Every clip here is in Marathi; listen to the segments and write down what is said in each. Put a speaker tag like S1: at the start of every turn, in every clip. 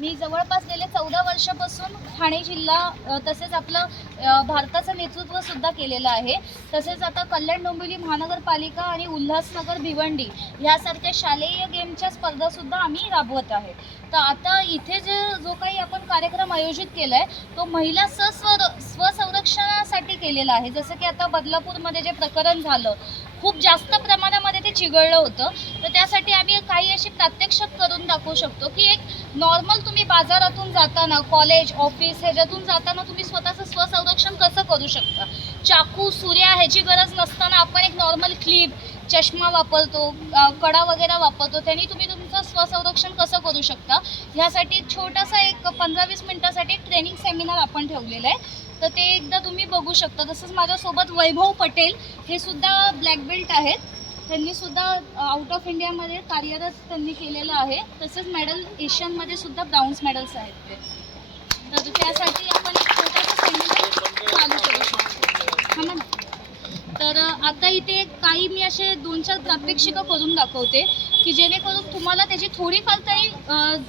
S1: मी जवळपास गेले चौदा वर्षापासून ठाणे जिल्हा तसेच आपलं भारताचं नेतृत्व सुद्धा केलेलं आहे. तसेच आता कल्याण डोंबिवली महानगरपालिका आणि उल्हासनगर भिवंडी यासारख्या शालेय गेमच्या स्पर्धा सुद्धा आम्ही राबवत आहे. तर आता इथे जे जो काही आपण कार्यक्रम आयोजित केला आहे तो महिला सस्वर स्वसंरक्षणासाठी केलेला आहे. जसं की आता बदलापूरमध्ये जे प्रकरण झालं खूप जास्त प्रमाणामध्ये चिघळलं होतं. तर त्यासाठी आम्ही काही अशी प्रात्यक्षिक करून दाखवू शकतो की एक नॉर्मल तुम्ही बाजारातून जाताना कॉलेज ऑफिस ह्याच्यातून जाताना तुम्ही स्वतःचं स्वसंरक्षण कसं करू शकता? चाकू सूर्या ह्याची गरज नसताना आपण एक नॉर्मल क्लिप चष्मा वापरतो कडा वगैरे वापरतो त्यांनी तुम्ही तुमचं स्वसंरक्षण कसं करू शकता? ह्यासाठी एक छोटासा एक पंधरा वीस मिनटासाठी एक ट्रेनिंग सेमिनार आपण ठेवलेलं आहे. तर ते एकदा तुम्ही बघू शकता. तसंच माझ्यासोबत वैभव पटेल हे सुद्धा ब्लॅक बेल्ट आहेत. त्यांनी सुद्धा आउट ऑफ इंडियामध्ये कार्यरत त्यांनी केलेलं आहे. तसेच मेडल एशियनमध्ये सुद्धा ब्राउन्स मेडल्स आहेत ते. तर त्यासाठी आपण एक छोटासा सेमिनार चालू करू शकतो. हा ना? तर आता इथे काही मी असे दोन चार प्रात्यक्षिकं करून दाखवते की जेणेकरून तुम्हाला त्याची थोडीफार तरी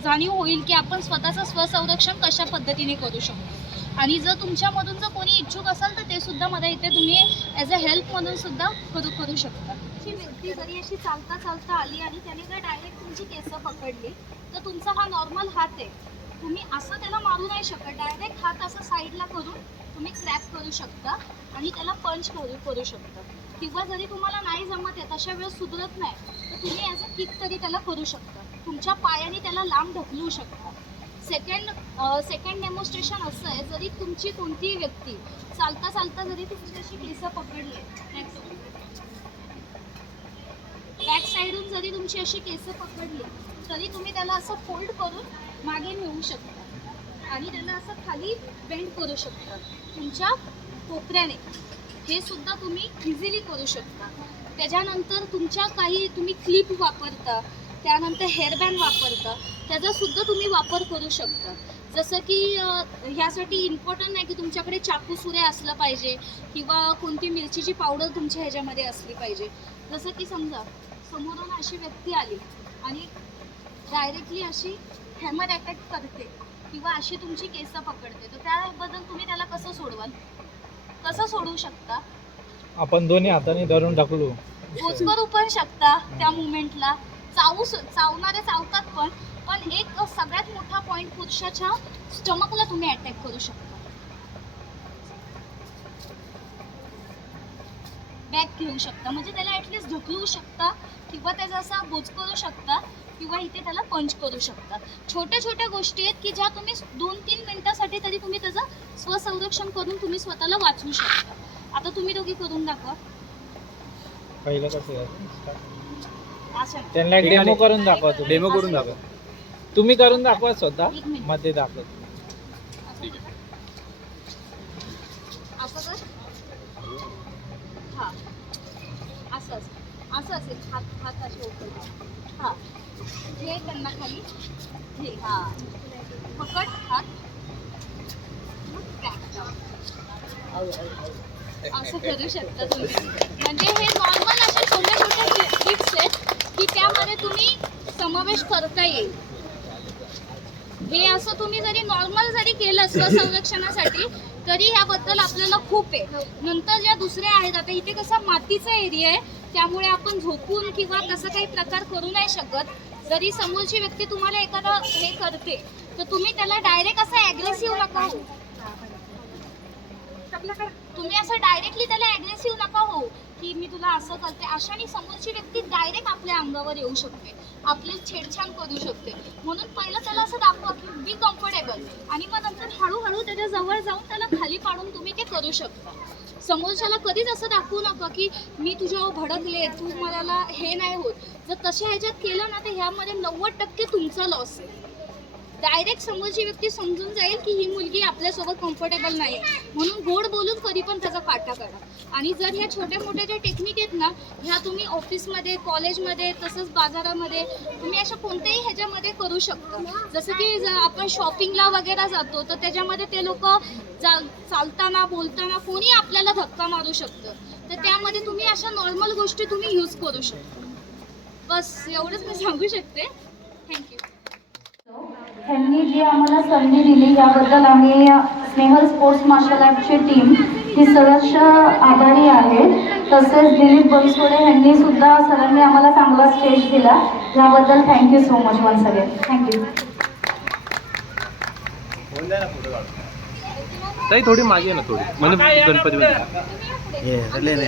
S1: जाणीव होईल की आपण स्वतःचं स्वसंरक्षण कशा पद्धतीने करू शकतो. आणि जर तुमच्यामधून जर कोणी इच्छुक असाल तर ते सुद्धा मला इथे तुम्ही ॲज अ हेल्प म्हणून सुद्धा करू करू शकता. ती व्यक्ती जरी अशी चालता चालता आली आणि त्याने जर डायरेक्ट तुमची केस पकडली तर तुमचा हा नॉर्मल हात आहे. तुम्ही असं त्याला मारू नाही शकत. डायरेक्ट हात असं साईडला करून तुम्ही क्रॅप करू शकता आणि त्याला पंच करू करू शकता. किंवा जरी तुम्हाला नाही जमत आहे तशा वेळेस सुधरत नाही तर तुम्ही ॲज अ किक तरी त्याला करू शकता. तुमच्या पायाने त्याला लांब ढकलू शकता. सेकंड सेकंड डेमॉन्स्ट्रेशन असं आहे जरी तुमची कोणतीही व्यक्ती चालता चालता जरी तुमची अशी केस पकडली बॅक साईडून जरी तुमची अशी केस पकडली तरी तुम्ही त्याला असं फोल्ड करून मागे नेऊ शकता. आणि त्याला असं खाली बेंड करू शकता. तुमच्या कोपऱ्याने. हे सुद्धा तुम्ही इझिली करू शकता. त्याच्यानंतर तुमच्या काही तुम्ही क्लिप वापरता त्यानंतर हेअरबँड वापरता त्याचा सुद्धा तुम्ही वापर करू शकता. जसं की ह्यासाठी इम्पॉर्टंट नाही की तुमच्याकडे चाकूसुरे असलं पाहिजे किंवा कोणती मिरचीची पावडर तुमच्या ह्याच्यामध्ये असली पाहिजे. जसं की समजा समोरून अशी व्यक्ती आली आणि डायरेक्टली अशी हॅमर अटॅक करते किंवा अशी तुमची केस पकडते. तर त्याबद्दल तुम्ही त्याला कसं सोडवाल? कसं सोडवू शकता?
S2: आपण दोन्ही हाताने धरून ढकलू.
S1: पोचकरू पण शकता त्या मुवमेंटला चावू चावणारे चावतात पण पण एक सगळ्यात मोठा पॉइंट पुरुषाच्या स्टमकला तुम्ही अटॅक करू शकता. बॅक घेऊ शकता. म्हणजे त्याला ॲटलिस्ट ढकलू शकता. किंवा त्याचा असा बोच करू शकता किंवा इथे त्याला पंच करू शकता छोट्या छोट्या गोष्टी आहेत की ज्या तुम्ही दोन तीन मिनिटासाठी तरी तुम्ही त्याचं स्वसंरक्षण करून तुम्ही स्वतःला वाचवू शकता. आता तुम्ही दोघी करून दाखवा.
S2: पहिलं कसं
S1: असं.
S2: त्यांना डेमो करून दाखवा तुम्ही.
S3: डेमो करून दाखवा.
S2: तुम्ही करून दाखवा स्वतः. मध्ये दाखव
S1: असं कर हा असं असं असं असेल हात हात असे ओपन हां. घे त्यांना खाली घे. हा. पकड हात. असं करू शकता तुम्ही. म्हणजे हे नॉर्मल असे छोटे छोटे टिप्स आहेत की त्यामध्ये तुम्ही समावेश करता येईल. हे असं तुम्ही जरी नॉर्मल जरी केलं स्वसंरक्षणासाठी तरी ह्याबद्दल आपल्याला खूप आहे. नंतर ज्या दुसऱ्या आहेत आता इथे कसा मातीचा एरिया आहे त्यामुळे आपण झोपून किंवा तसं काही प्रकार करू नाही शकत. जरी समोरची व्यक्ती तुम्हाला एखादा हे करते तर तुम्ही त्याला डायरेक्ट असं ॲग्रेसिव्ह नका हो. तुम्ही असं डायरेक्टली त्याला ॲग्रेसिव्ह नका हो की मी तुला असं करते. अशाने समोरची व्यक्ती डायरेक्ट आपल्या अंगावर येऊ शकते आपले छेडछाड करू शकते. म्हणून पहिलं त्याला असं दाखवा की बी कम्फर्टेबल आणि मग नंतर हळूहळू त्याच्याजवळ जाऊन त्याला खाली पाडून तुम्ही ते करू शकता. समोरच्याला कधीच असं दाखवू नका की मी तुझ्यावर भडकले तू मला हे नाही होत. जर तशा ह्याच्यात केलं ना तर ह्यामध्ये नव्वद टक्के तुमचा लॉस आहे. डायरेक्ट समोरची व्यक्ती समजून जाईल की ही मुलगी आपल्यासोबत कम्फर्टेबल नाही. म्हणून गोड बोलून कधी पण त्याचा फाटा करा. आणि जर ह्या छोट्या मोठ्या ज्या टेक्निक आहेत ना ह्या तुम्ही ऑफिसमध्ये कॉलेजमध्ये तसंच बाजारामध्ये तुम्ही अशा कोणत्याही ह्याच्यामध्ये करू शकता. जसं की जर आपण शॉपिंगला वगैरे जातो तर त्याच्यामध्ये ते लोक चालताना बोलताना कोणी आपल्याला धक्का मारू शकतं. तर त्यामध्ये तुम्ही अशा नॉर्मल गोष्टी तुम्ही यूज करू शकता. बस एवढंच मी सांगू शकते. थँक्यू ह्यांनी जी आम्हाला संधी दिली याबद्दल आम्ही स्नेहल स्पोर्ट्स मार्शल आर्टची टीम ही सहर्ष आभारी आहे. तसेच दिलीप बनसोडे यांनी सुद्धा सरांनी आम्हाला चांगला स्टेज दिला. याबद्दल thank you so much once again thank you
S3: ताई थोडी मागे ना थोडी. म्हणजे गणपती
S4: हे नाही